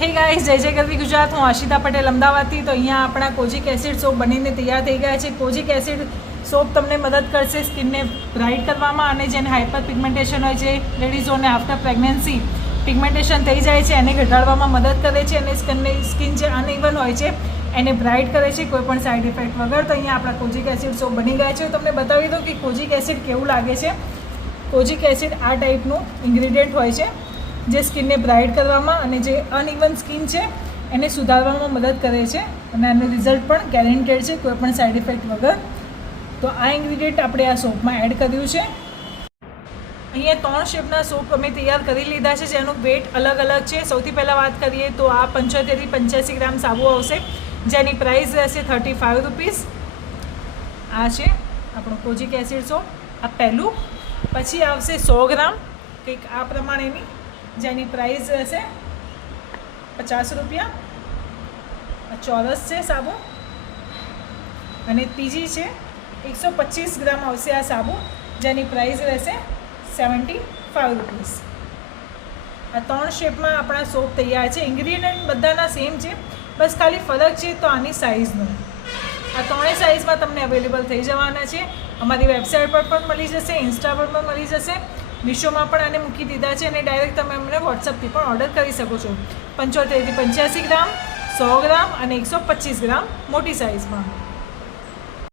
હે ગાઈસ, જય જય ગરવી ગુજરાત. હું આશિતા પટેલ અમદાવાદથી. તો અહીંયા આપણા કોજિક એસિડ સોપ બનીને તૈયાર થઈ ગયા છે. કોજિક એસિડ સોપ તમને મદદ કરશે સ્કિનને બ્રાઇટ કરવામાં, અને જેને હાઇપર પિગમેન્ટેશન હોય છે લેડીઝોને આફ્ટર પ્રેગ્નન્સી પિગમેન્ટેશન થઈ જાય છે એને ઘટાડવામાં મદદ કરે છે, અને સ્કિન જે અનઇવન હોય છે એને બ્રાઇટ કરે છે કોઈ પણ સાઇડ ઇફેક્ટ વગર. તો અહીંયા આપણા કોજિક એસિડ સોપ બની ગયા છે. તમને બતાવી દઉં કે કોજિક એસિડ કેવું લાગે છે. કોજિક એસિડ આ ટાઈપનું ઇન્ગ્રીડિયન્ટ હોય છે જે સ્કિનને બ્રાઇટ કરવામાં અને જે અનઇવન સ્કિન છે એને સુધારવામાં મદદ કરે છે, અને આનું રિઝલ્ટ પણ ગેરંટેડ છે કોઈ પણ સાઇડ ઇફેક્ટ વગર. તો આ ઇન્ગ્રીડિયન્ટ આપણે આ સોપમાં એડ કર્યું છે. અહીંયા 3 શેપના સોપ અમે તૈયાર કરી લીધા છે જેનું વેટ અલગ અલગ છે. સૌથી પહેલાં વાત કરીએ તો આ 75 થી 85 ગ્રામ સાબુ આવશે જેની પ્રાઇસ રહેશે 35 રૂપીસ. આ છે આપણો કોજિક એસિડ સોપ, આ પહેલું. પછી આવશે 100 ગ્રામ કંઈક આ પ્રમાણેની જેની પ્રાઇસ રહેશે 50 રૂપિયા. આ ચોરસ છે સાબુ. અને ત્રીજી છે 125 ગ્રામ આવશે આ સાબુ જેની પ્રાઇસ રહેશે 75 રૂપીસ. આ 3 શેપમાં આપણા સોપ તૈયાર છે. ઇન્ગ્રીડિયન્ટ બધાના સેમ છે, બસ ખાલી ફરક છે તો આની સાઇઝનો. આ 3 સાઇઝમાં તમને અવેલેબલ થઈ જવાના છે. અમારી વેબસાઇટ પર પણ મળી જશે, ઇન્સ્ટા પર પણ મળી જશે, મીશોમાં પણ આને મૂકી દીધા છે, અને ડાયરેક્ટ તમે અમને વોટ્સઅપથી પણ ઓર્ડર કરી શકો છો. 75 થી 85 ગ્રામ, 100 ગ્રામ અને 125 ગ્રામ મોટી સાઇઝમાં.